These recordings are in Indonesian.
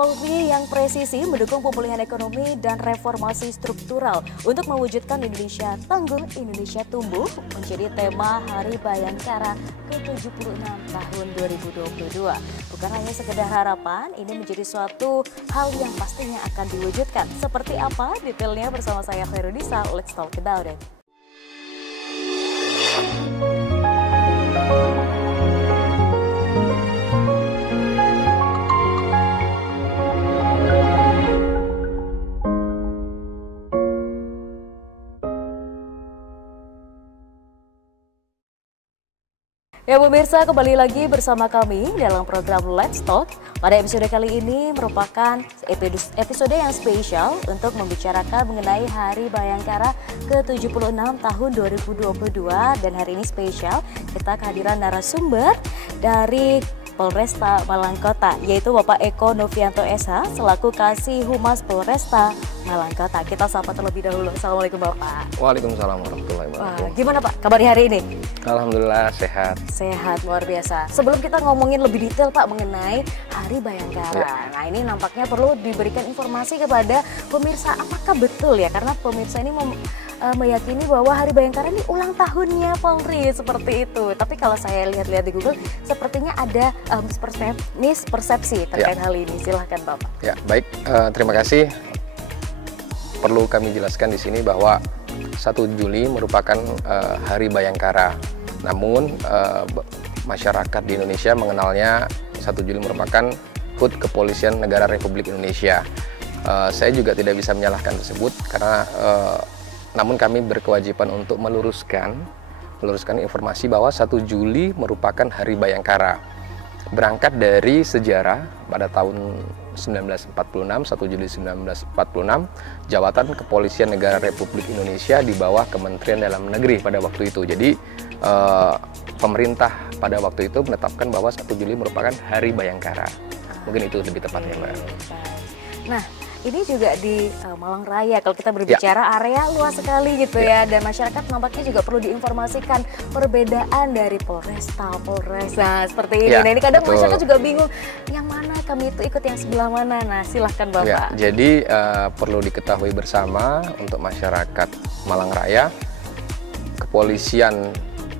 Polri yang presisi mendukung pemulihan ekonomi dan reformasi struktural untuk mewujudkan Indonesia tangguh, Indonesia tumbuh menjadi tema Hari Bayangkara ke-76 tahun 2022. Bukan hanya sekedar harapan, ini menjadi suatu hal yang pastinya akan diwujudkan. Seperti apa detailnya bersama saya Khairunisa, let's talk about it. Ya pemirsa, kembali lagi bersama kami dalam program Let's Talk. Pada episode kali ini merupakan episode yang spesial untuk membicarakan mengenai Hari Bayangkara ke-76 tahun 2022. Dan hari ini spesial, kita kehadiran narasumber dari Polresta Malang Kota, yaitu Bapak Eko Novianto SH selaku Kasih Humas Polresta Malang Kota. Kita sapa terlebih dahulu. Assalamualaikum Bapak. Waalaikumsalam warahmatullahi wabarakatuh. Gimana Pak kabarnya hari ini? Alhamdulillah sehat. Sehat, luar biasa. Sebelum kita ngomongin lebih detail Pak mengenai Hari Bayangkara. Ya. Nah ini nampaknya perlu diberikan informasi kepada pemirsa, apakah betul ya? Karena pemirsa ini meyakini bahwa Hari Bayangkara ini ulang tahunnya Polri, seperti itu. Tapi kalau saya lihat-lihat di Google, sepertinya ada mispersepsi terkait hal ini. Silahkan Bapak. Ya, baik. Terima kasih. Perlu kami jelaskan di sini bahwa 1 Juli merupakan Hari Bayangkara. Namun masyarakat di Indonesia mengenalnya 1 Juli merupakan HUT Kepolisian Negara Republik Indonesia. Saya juga tidak bisa menyalahkan tersebut karena namun kami berkewajiban untuk meluruskan informasi bahwa 1 Juli merupakan Hari Bayangkara. Berangkat dari sejarah pada tahun 1946, 1 Juli 1946, Jabatan Kepolisian Negara Republik Indonesia di bawah Kementerian Dalam Negeri pada waktu itu. Jadi pemerintah pada waktu itu menetapkan bahwa 1 Juli merupakan Hari Bayangkara. Mungkin itu lebih tepatnya, Mbak. Nah, ini juga di Malang Raya, kalau kita berbicara area luas sekali gitu ya, dan masyarakat nampaknya juga perlu diinformasikan perbedaan dari Polresta, Polres, nah seperti ini. Nah ini kadang masyarakat juga bingung, yang mana kami itu ikut yang sebelah mana, nah silahkan Bapak. Jadi perlu diketahui bersama untuk masyarakat Malang Raya, kepolisian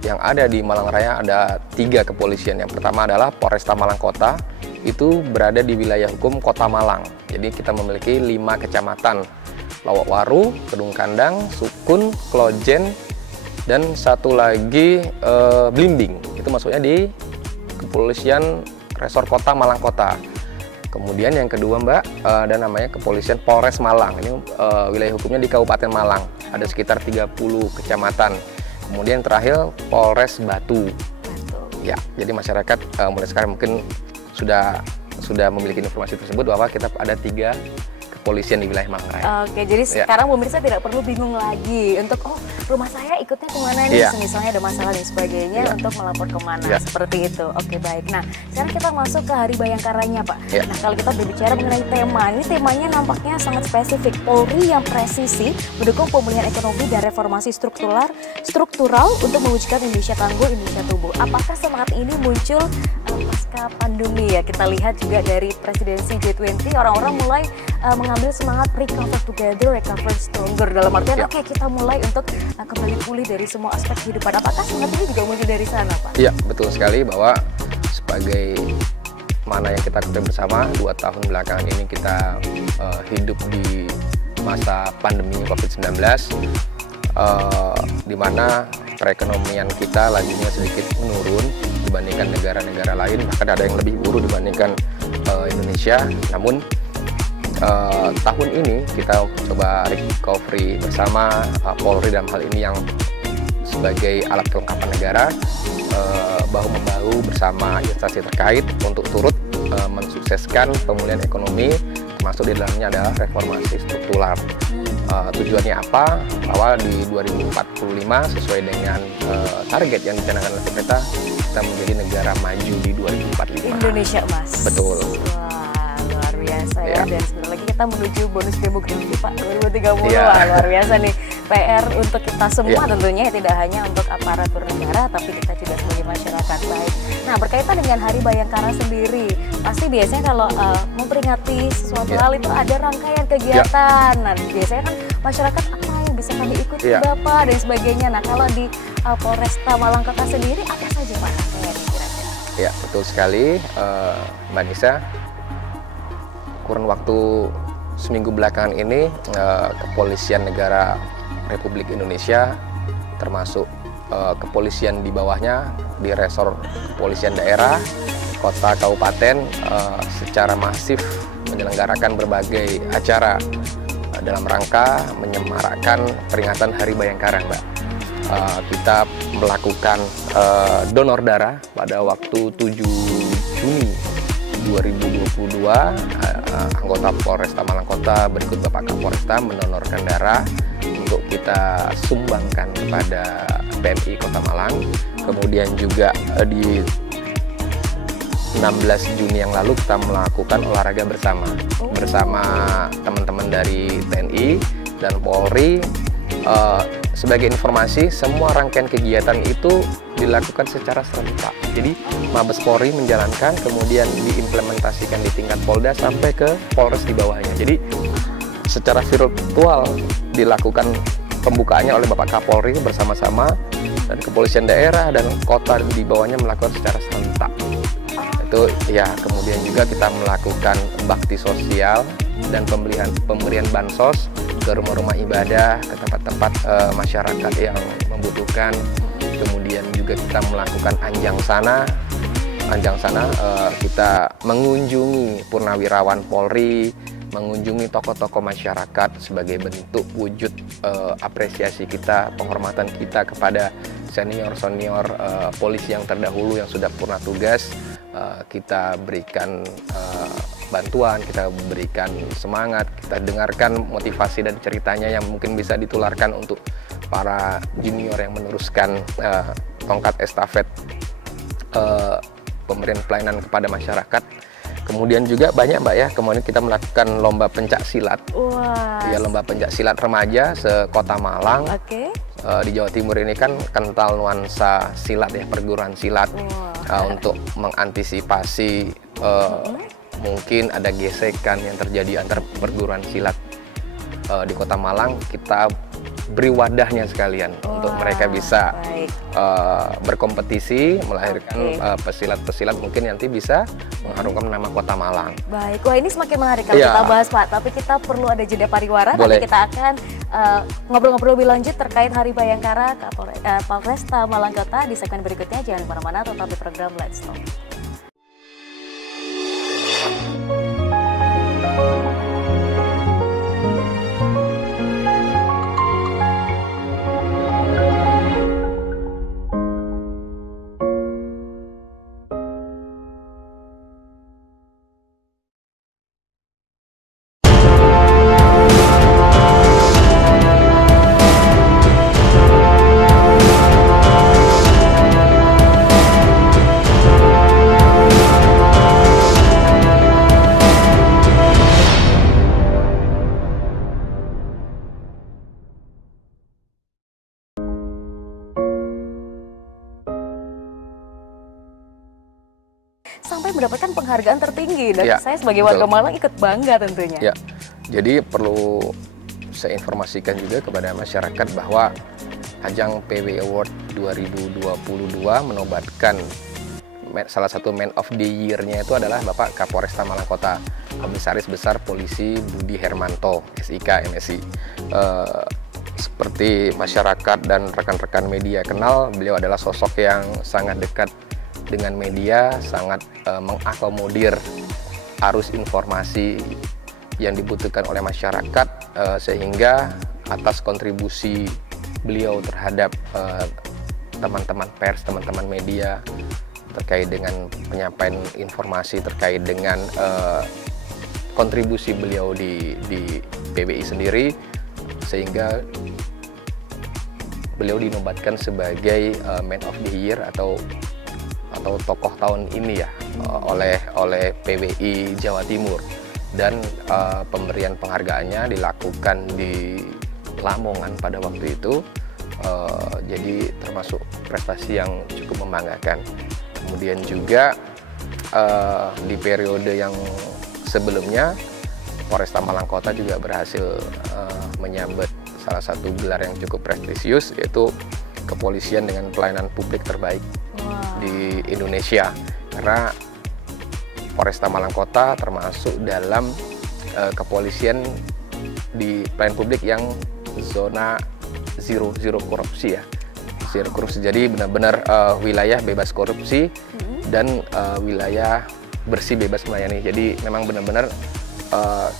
yang ada di Malang Raya ada 3 kepolisian. Yang pertama adalah Polresta Malang Kota, itu berada di wilayah hukum Kota Malang. Jadi kita memiliki 5 kecamatan, Lowokwaru, Kedung Kandang, Sukun, Klojen, dan satu lagi Blimbing. Itu maksudnya di Kepolisian Resor Kota Malang Kota. Kemudian yang kedua Mbak, ada namanya Kepolisian Polres Malang. Ini wilayah hukumnya di Kabupaten Malang. Ada sekitar 30 kecamatan. Kemudian terakhir Polres Batu. Ya, jadi masyarakat mulai sekarang mungkin sudah memiliki informasi tersebut bahwa kita ada 3 kepolisian di wilayah Malang Raya. Oke, jadi sekarang pemirsa tidak perlu bingung lagi untuk rumah saya ikutnya kemana nih, misalnya ada masalah dan sebagainya untuk melapor kemana, seperti itu. Oke, baik. Nah, sekarang kita masuk ke Hari Bayangkaranya Pak. Nah, kalau kita berbicara mengenai tema, ini temanya nampaknya sangat spesifik. Polri yang presisi mendukung pemulihan ekonomi dan reformasi struktural untuk mewujudkan Indonesia tangguh, Indonesia tumbuh. Apakah semangat ini muncul pasca pandemi ya? Kita lihat juga dari presidensi G20, orang-orang mulai mengambil semangat recover together, recover stronger. Dalam artian oke, kita mulai untuk kembali pulih dari semua aspek kehidupan. Apakah semangat ini juga muncul dari sana Pak? Iya, betul sekali bahwa sebagai mana yang kita ketahui bersama 2 tahun belakangan ini kita hidup di masa pandemi COVID-19, di mana perekonomian kita lajunya sedikit menurun dibandingkan negara-negara lain, bahkan ada yang lebih buruk dibandingkan Indonesia. Namun tahun ini kita coba recovery bersama Polri dalam hal ini yang sebagai alat kelengkapan negara, bahu-membahu bersama instansi terkait untuk turut mensukseskan pemulihan ekonomi, termasuk di dalamnya adalah reformasi struktural. Tujuannya apa? Bahwa di 2045 sesuai dengan target yang dicanangkan oleh pemerintah, kita menjadi negara maju di 2045. Indonesia Mas. Betul. Luar biasa ya. Dan sebentar lagi kita menuju bonus demografi Pak 2030. Wah, luar biasa nih. PR untuk kita semua tentunya, tidak hanya untuk aparatur negara, tapi kita juga sebagai masyarakat. Baik. Nah, berkaitan dengan Hari Bayangkara sendiri, pasti biasanya kalau memperingati sesuatu hal itu ada rangkaian kegiatan. Nah, biasanya kan masyarakat apa yang bisa kami ikuti Bapak dan sebagainya. Nah, kalau di Polresta Malang Kota sendiri apa saja Pak rangkaian kira-kira? Ya, betul sekali Mbak Nisa. Kurun waktu seminggu belakangan ini Kepolisian Negara Republik Indonesia termasuk kepolisian di bawahnya di resor kepolisian daerah, kota, kabupaten secara masif menyelenggarakan berbagai acara dalam rangka menyemarakkan peringatan Hari Bayangkara, Mbak. Kita melakukan donor darah pada waktu 7 Juni 2022. Anggota Polresta Malang Kota berikut Bapak Kapolresta mendonorkan darah untuk kita sumbangkan kepada PMI Kota Malang. Kemudian juga di 16 Juni yang lalu kita melakukan olahraga bersama teman-teman dari TNI dan Polri. Sebagai informasi, semua rangkaian kegiatan itu dilakukan secara serentak. Jadi Mabes Polri menjalankan, kemudian diimplementasikan di tingkat Polda sampai ke Polres di bawahnya. Jadi secara virtual dilakukan pembukaannya oleh Bapak Kapolri bersama-sama, dan kepolisian daerah dan kota di bawahnya melakukan secara serentak. Itu ya, kemudian juga kita melakukan bakti sosial dan pemberian bansos ke rumah-rumah ibadah, ke tempat-tempat masyarakat yang membutuhkan. Kemudian juga kita melakukan anjang sana kita mengunjungi purnawirawan Polri, mengunjungi tokoh-tokoh masyarakat sebagai bentuk wujud apresiasi kita, penghormatan kita kepada senior-senior polisi yang terdahulu yang sudah purna tugas. Kita berikan bantuan, kita berikan semangat, kita dengarkan motivasi dan ceritanya yang mungkin bisa ditularkan untuk para junior yang meneruskan tongkat estafet pemberian pelayanan kepada masyarakat. Kemudian juga banyak Mbak ya, kemudian kita melakukan lomba pencak silat. Ya, lomba pencak silat remaja se-Kota Malang. Di Jawa Timur ini kan kental nuansa silat ya, perguruan silat. Untuk mengantisipasi mungkin ada gesekan yang terjadi antar perguruan silat di Kota Malang, kita beri wadahnya sekalian untuk mereka bisa berkompetisi, melahirkan pesilat-pesilat mungkin nanti bisa mengharumkan nama Kota Malang. Baik, wah ini semakin menarik kalau kita bahas Pak, tapi kita perlu ada jeda pariwara. Nanti kita akan ngobrol-ngobrol lebih lanjut terkait Hari Bayangkara Polresta Malang Kota di segmen berikutnya. Jangan kemana-mana, tetap di program Let's Talk. Sampai mendapatkan penghargaan tertinggi, dan saya sebagai warga Malang ikut bangga tentunya. Ya, jadi perlu saya informasikan juga kepada masyarakat bahwa ajang PW Award 2022 menobatkan salah satu Man of the Year-nya itu adalah Bapak Kapolresta Malang Kota, Komisaris Besar Polisi Budi Hermanto, SIK, MSI. Seperti masyarakat dan rekan-rekan media kenal, beliau adalah sosok yang sangat dekat dengan media, sangat mengakomodir arus informasi yang dibutuhkan oleh masyarakat, sehingga atas kontribusi beliau terhadap teman-teman pers, teman-teman media terkait dengan penyampaian informasi, terkait dengan kontribusi beliau di PBI sendiri, sehingga beliau dinobatkan sebagai Man of the Year atau tokoh tahun ini ya oleh PBI Jawa Timur. Dan pemberian penghargaannya dilakukan di Lamongan pada waktu itu, jadi termasuk prestasi yang cukup membanggakan. Kemudian juga di periode yang sebelumnya Polresta Malang Kota juga berhasil menyabet salah satu gelar yang cukup prestisius, yaitu kepolisian dengan pelayanan publik terbaik di Indonesia. Karena Polresta Malang Kota termasuk dalam kepolisian di pelayanan publik yang zona zero korupsi ya. Zero korupsi, jadi benar-benar wilayah bebas korupsi dan wilayah bersih bebas melayani. Jadi memang benar-benar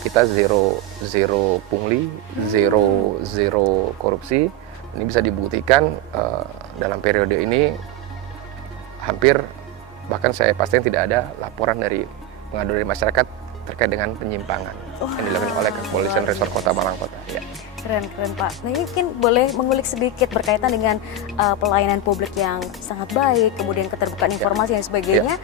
kita zero pungli, zero korupsi. Ini bisa dibuktikan dalam periode ini hampir, bahkan saya pastikan tidak ada laporan dari pengaduan dari masyarakat terkait dengan penyimpangan yang dilakukan oleh Kepolisian Resor Kota Malang Kota. Ya. Keren Pak. Nah, ini mungkin boleh mengulik sedikit berkaitan dengan pelayanan publik yang sangat baik, kemudian keterbukaan informasi dan sebagainya.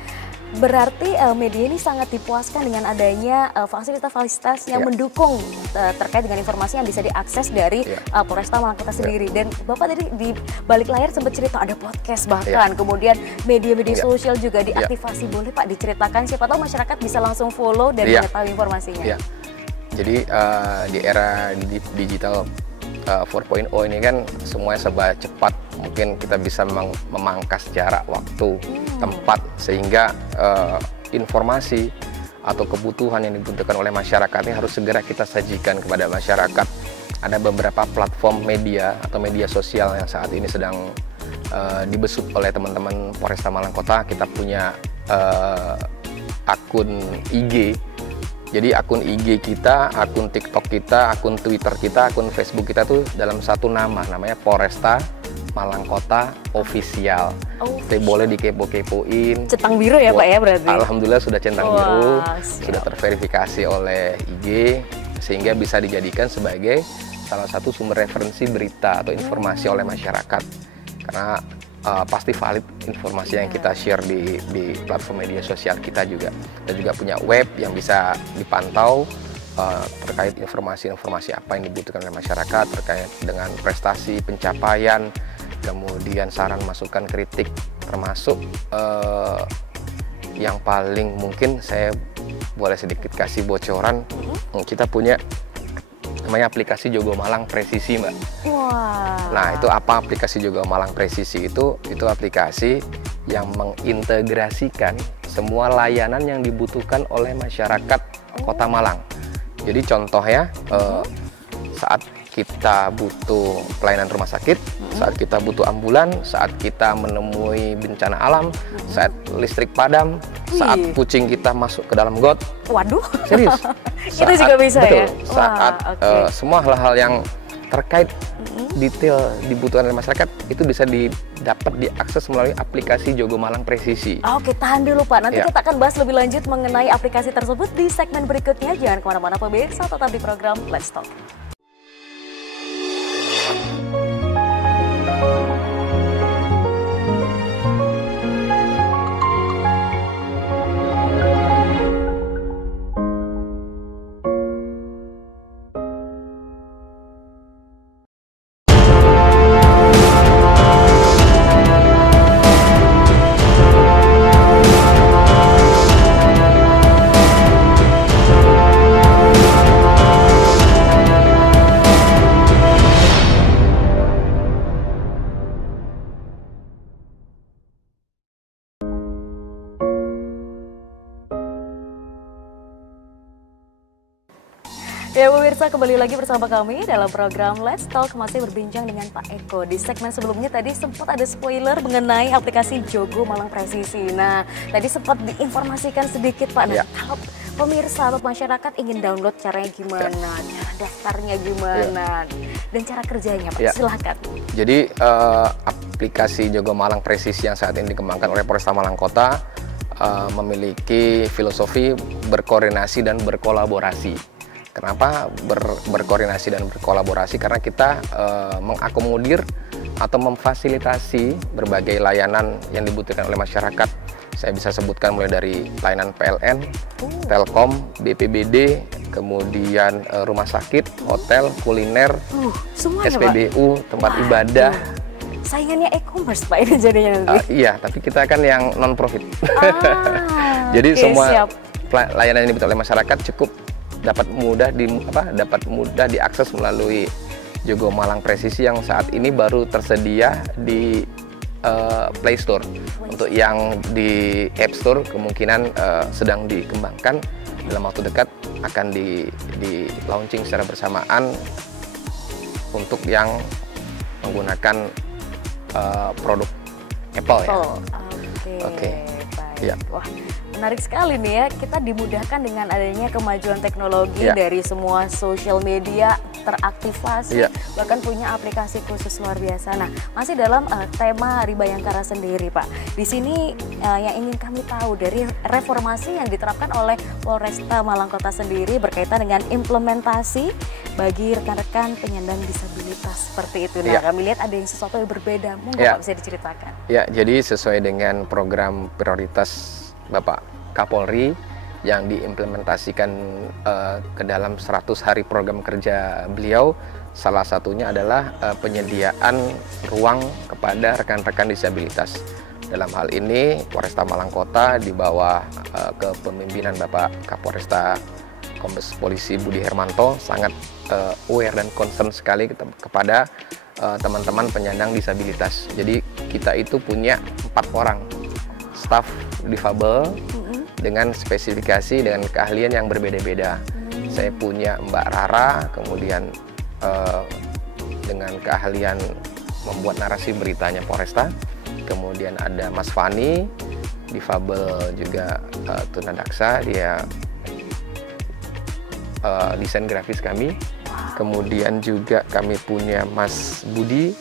Berarti media ini sangat dipuaskan dengan adanya fasilitas-fasilitas yang mendukung terkait dengan informasi yang bisa diakses dari Polresta Malang Kota sendiri. Dan Bapak tadi di balik layar sempat cerita ada podcast bahkan, kemudian media-media sosial juga diaktifasi. Boleh Pak diceritakan, siapa tahu masyarakat bisa langsung follow dan mengetahui informasinya. Jadi di era digital 4.0 ini kan semuanya serba cepat, mungkin kita bisa memangkas jarak waktu, tempat, sehingga informasi atau kebutuhan yang dibutuhkan oleh masyarakat ini harus segera kita sajikan kepada masyarakat. Ada beberapa platform media atau media sosial yang saat ini sedang dibesut oleh teman-teman Polresta Malang Kota. Kita punya akun IG. Jadi akun IG kita, akun TikTok kita, akun Twitter kita, akun Facebook kita tuh dalam satu nama, namanya Polresta Malang Kota Official. Jadi boleh dikepo-kepoin. Centang biru ya Pak ya berarti? Alhamdulillah sudah centang biru, sudah terverifikasi oleh IG, sehingga bisa dijadikan sebagai salah satu sumber referensi berita atau informasi oleh masyarakat. Karena pasti valid informasi yang kita share di platform media sosial kita juga. Dan juga punya web yang bisa dipantau terkait informasi-informasi apa yang dibutuhkan oleh masyarakat terkait dengan prestasi, pencapaian, kemudian saran, masukan, kritik, termasuk yang paling mungkin saya boleh sedikit kasih bocoran, kita punya namanya aplikasi Jogo Malang Presisi, Mbak. Nah, itu apa aplikasi Jogo Malang Presisi? Itu aplikasi yang mengintegrasikan semua layanan yang dibutuhkan oleh masyarakat Kota Malang. Jadi contohnya saat kita butuh pelayanan rumah sakit, saat kita butuh ambulan, saat kita menemui bencana alam, saat listrik padam, saat kucing kita masuk ke dalam got. Waduh. Serius. Itu juga bisa ya? Saat semua hal-hal yang terkait detail dibutuhkan oleh masyarakat itu bisa dapat diakses melalui aplikasi Jogo Malang Presisi. Oke, tahan dulu Pak. Nanti kita akan bahas lebih lanjut mengenai aplikasi tersebut di segmen berikutnya. Jangan kemana-mana pemirsa, tetap di program Let's Talk. Ya pemirsa, kembali lagi bersama kami dalam program Let's Talk, masih berbincang dengan Pak Eko. Di segmen sebelumnya tadi sempat ada spoiler mengenai aplikasi Jogo Malang Presisi. Nah, tadi sempat diinformasikan sedikit Pak. Nah, kalau pemirsa atau masyarakat ingin download caranya gimana, cara daftarnya gimana, dan cara kerjanya Pak, silahkan. Jadi aplikasi Jogo Malang Presisi yang saat ini dikembangkan oleh Polresta Malang Kota memiliki filosofi berkoordinasi dan berkolaborasi. Kenapa berkoordinasi dan berkolaborasi? Karena kita mengakomodir atau memfasilitasi berbagai layanan yang dibutuhkan oleh masyarakat. Saya bisa sebutkan mulai dari layanan PLN, Telkom, BPBD, kemudian rumah sakit, hotel, kuliner, SPBU, tempat ibadah, saingannya e-commerce Pak ini jadinya nanti. Iya, tapi kita kan yang non profit. Jadi oke, semua siap. layanan yang dibutuhkan oleh masyarakat cukup dapat mudah diakses melalui Jogo Malang Presisi yang saat ini baru tersedia di Play Store. Untuk yang di App Store kemungkinan sedang dikembangkan, dalam waktu dekat akan di launching secara bersamaan untuk yang menggunakan produk Apple ya. Oke. Baik. Ya. Wah, menarik sekali nih ya, kita dimudahkan dengan adanya kemajuan teknologi dari semua sosial media teraktivasi, bahkan punya aplikasi khusus luar biasa. Nah, masih dalam tema Hari Bayangkara sendiri Pak. Di sini yang ingin kami tahu dari reformasi yang diterapkan oleh Polresta Malang Kota sendiri berkaitan dengan implementasi bagi rekan-rekan penyandang disabilitas seperti itu. Nah, kami lihat ada yang sesuatu yang berbeda. Monggo Pak bisa diceritakan. Ya, jadi sesuai dengan program prioritas Bapak Kapolri yang diimplementasikan ke dalam 100 hari program kerja beliau, salah satunya adalah penyediaan ruang kepada rekan-rekan disabilitas. Dalam hal ini Polresta Malang Kota di bawah kepemimpinan Bapak Kapolresta Kombes Polisi Budi Hermanto sangat aware dan concern sekali kepada teman-teman penyandang disabilitas. Jadi kita itu punya 4 orang staf difabel dengan spesifikasi dengan keahlian yang berbeda-beda. Saya punya Mbak Rara, kemudian dengan keahlian membuat narasi beritanya Polresta. Kemudian ada Mas Fani, difabel juga tunadaksa, dia desain grafis kami. Kemudian juga kami punya Mas Budi,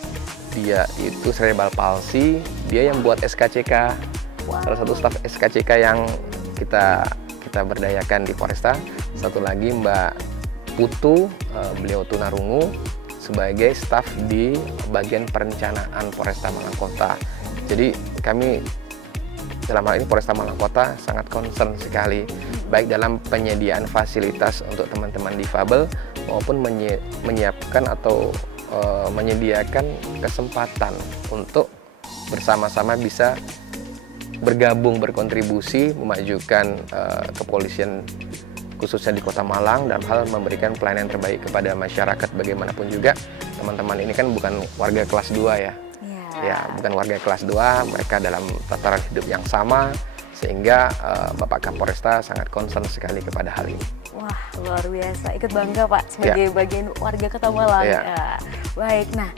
dia itu cerebral palsy, dia yang buat SKCK. Salah satu staf SKCK yang kita berdayakan di Polresta. Satu lagi Mbak Putu, beliau tunarungu sebagai staf di bagian perencanaan Polresta Malang Kota. Jadi kami dalam hal ini Polresta Malang Kota sangat concern sekali baik dalam penyediaan fasilitas untuk teman-teman difabel maupun menyiapkan atau menyediakan kesempatan untuk bersama-sama bisa bergabung, berkontribusi, memajukan kepolisian khususnya di Kota Malang dalam hal memberikan pelayanan terbaik kepada masyarakat. Bagaimanapun juga teman-teman ini kan bukan warga kelas 2 ya. Ya, bukan warga kelas 2, mereka dalam tataran hidup yang sama, sehingga Bapak Kapolresta sangat concern sekali kepada hal ini. Wah, luar biasa. Ikut bangga Pak sebagai bagian warga Kota Malang. Baik, nah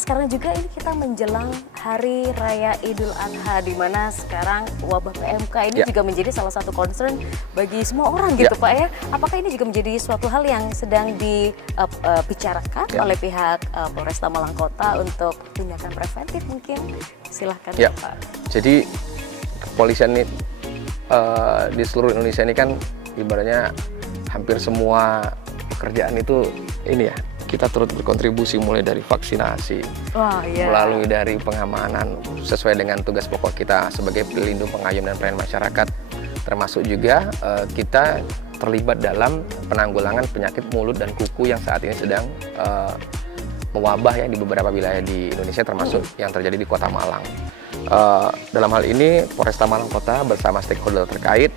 sekarang juga ini kita menjelang Hari Raya Idul Adha, di mana sekarang wabah PMK ini juga menjadi salah satu concern bagi semua orang gitu Pak ya. Apakah ini juga menjadi suatu hal yang sedang dibicarakan oleh pihak Polresta Malang Kota untuk tindakan preventif mungkin? Silahkan Pak. Jadi kepolisian ini di seluruh Indonesia ini kan ibaratnya hampir semua pekerjaan itu ini ya, kita turut berkontribusi mulai dari vaksinasi, melalui dari pengamanan sesuai dengan tugas pokok kita sebagai pelindung, pengayom dan pelayan masyarakat, termasuk juga kita terlibat dalam penanggulangan penyakit mulut dan kuku yang saat ini sedang mewabah ya di beberapa wilayah di Indonesia, termasuk yang terjadi di Kota Malang. Dalam hal ini Polresta Malang Kota bersama stakeholder terkait,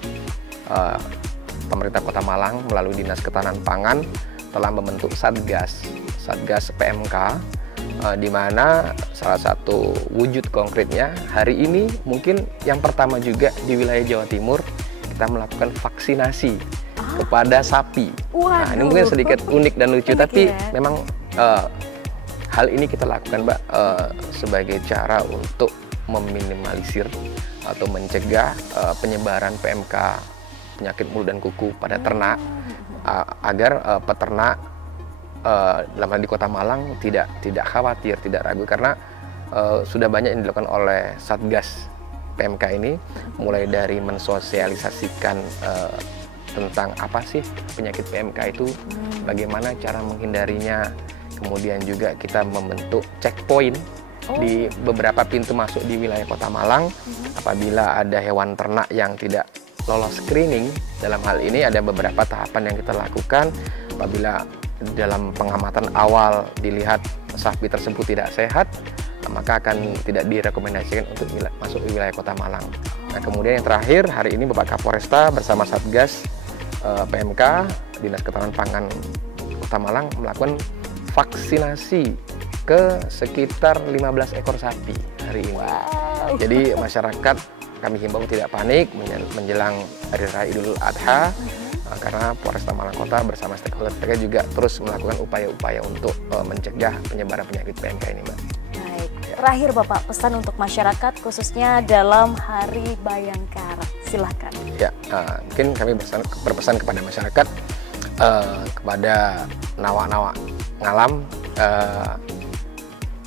pemerintah Kota Malang melalui Dinas Ketahanan Pangan telah membentuk Satgas PMK, di mana salah satu wujud konkretnya hari ini mungkin yang pertama juga di wilayah Jawa Timur kita melakukan vaksinasi kepada sapi. Nah, ini mungkin sedikit unik dan lucu, tapi memang hal ini kita lakukan Mbak sebagai cara untuk meminimalisir atau mencegah penyebaran PMK penyakit mulut dan kuku pada ternak, agar peternak dalam hal di Kota Malang tidak khawatir, tidak ragu, karena sudah banyak yang dilakukan oleh Satgas PMK ini, mulai dari mensosialisasikan tentang apa sih penyakit PMK itu, bagaimana cara menghindarinya, kemudian juga kita membentuk checkpoint di beberapa pintu masuk di wilayah Kota Malang. Apabila ada hewan ternak yang tidak lolos screening, dalam hal ini ada beberapa tahapan yang kita lakukan. Apabila dalam pengamatan awal dilihat sapi tersebut tidak sehat, maka akan tidak direkomendasikan untuk masuk ke wilayah Kota Malang. Nah, kemudian yang terakhir, hari ini Bapak Kapolresta bersama Satgas PMK, Dinas Ketahanan Pangan Kota Malang melakukan vaksinasi ke sekitar 15 ekor sapi hari ini. Wow. Jadi masyarakat kami himbau tidak panik menjelang Hari Raya Idul Adha, karena Polresta Malang Kota bersama stakeholder terkait juga terus melakukan upaya-upaya untuk mencegah penyebaran penyakit PMK ini, Mbak. Baik, terakhir Bapak, pesan untuk masyarakat khususnya dalam Hari Bayangkara, silahkan. Ya, mungkin kami berpesan kepada masyarakat, kepada nawak-nawak ngalam,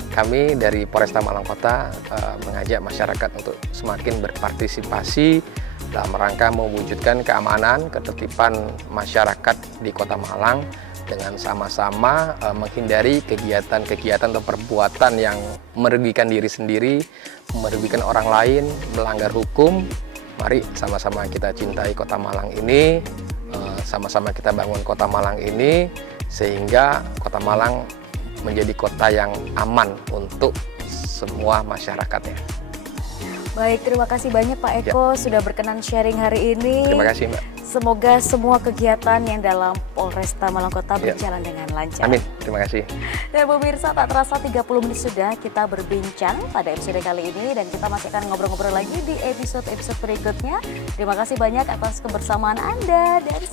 kami dari Polresta Malang Kota mengajak masyarakat untuk semakin berpartisipasi dalam rangka mewujudkan keamanan, ketertiban masyarakat di Kota Malang dengan sama-sama menghindari kegiatan-kegiatan atau perbuatan yang merugikan diri sendiri, merugikan orang lain, melanggar hukum. Mari sama-sama kita cintai Kota Malang ini, sama-sama kita bangun Kota Malang ini, sehingga Kota Malang menjadi kota yang aman untuk semua masyarakatnya. Baik, terima kasih banyak Pak Eko sudah berkenan sharing hari ini. Terima kasih, Mbak. Semoga semua kegiatan yang dalam Polresta Malang Kota berjalan dengan lancar. Amin, terima kasih. Dan pemirsa, tak terasa 30 menit sudah kita berbincang pada episode kali ini, dan kita masih akan ngobrol-ngobrol lagi di episode-episode berikutnya. Terima kasih banyak atas kebersamaan Anda dari